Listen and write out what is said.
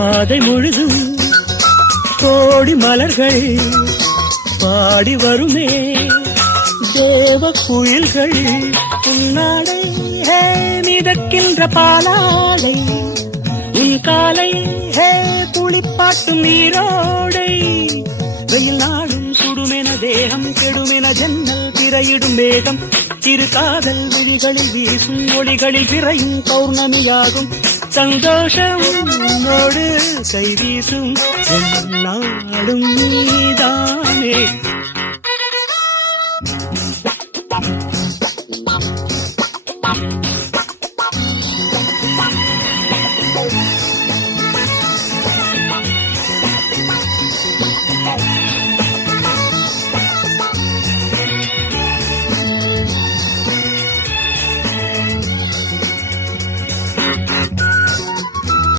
பாதை முழுதும் கோடி மலர்கள் பாடி வருமே தேவ குயில்கள் உன்னாடை மிதக்கின்ற பாலாடை உன் காலை குளிப்பாட்டும் நீரோடை வெயில் நாடும் சுடுமென தேகம் கெடுமென ஜன்னல் திரையிடும் வேகம் திரு காதல் விழிகளில் வீசும் ஒளிகளில் விரையும் பௌர்ணமியாகும் சந்தோஷம் உன்னோடு கை வீசும் நாடும் நீதானே